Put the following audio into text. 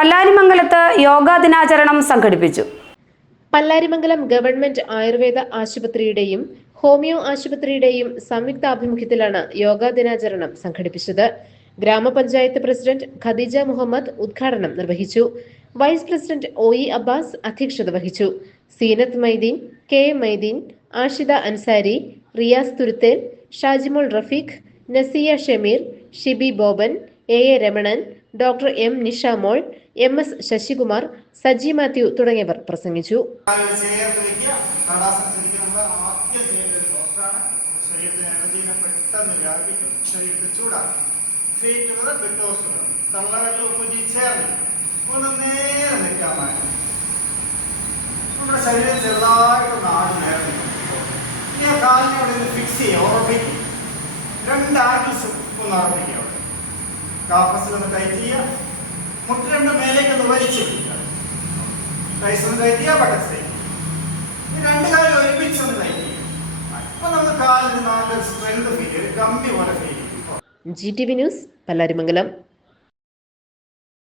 പല്ലാരിമംഗലത്ത് യോഗാ ദിനാചരണം സംഘടിപ്പിച്ചു. Pallarimangalam government Ayurveda ആശുപത്രിയുടെയും homeo ആശുപത്രിയുടെയും സംയുക്താഭിമുഖ്യത്തിലാണ് yoga ദിനാചരണം സംഘടിപ്പിച്ചത്. ഗ്രാമപഞ്ചായത്ത് പ്രസിഡന്റ് ഖദീജ മുഹമ്മദ് ഉദ്ഘാടനം നിർവഹിച്ചു. വൈസ് പ്രസിഡന്റ് ഒഇ അബ്ബാസ് അധ്യക്ഷത വഹിച്ചു. Seenath Mydeen, K M Mydeen, Ashida Ansari, Riyas Thuruthel, Shajimol Rafeeq, Nasiya Shameer, Shibi Boban, A Ramanan, doctor M Nishamol, M S Sasikumar, Saji Mathew തുടങ്ങിയവർ പ്രസംഗിച്ചു. മുട്ടിരണ്ട് മേലേക്കൊന്ന് വലിച്ചു റൈസൊന്ന് കയറ്റിയാൽ ബട്ടർ രണ്ട് കാലം ഒരുമിച്ചൊന്ന് കയറ്റി അപ്പൊ നമുക്ക് കാലിന് നല്ലൊരു സ്ട്രെങ്ത് ഫീൽ ചെയ്യും, കമ്പി പോലെ ഫീൽ ചെയ്യും. GTV news, Pallarimangalam.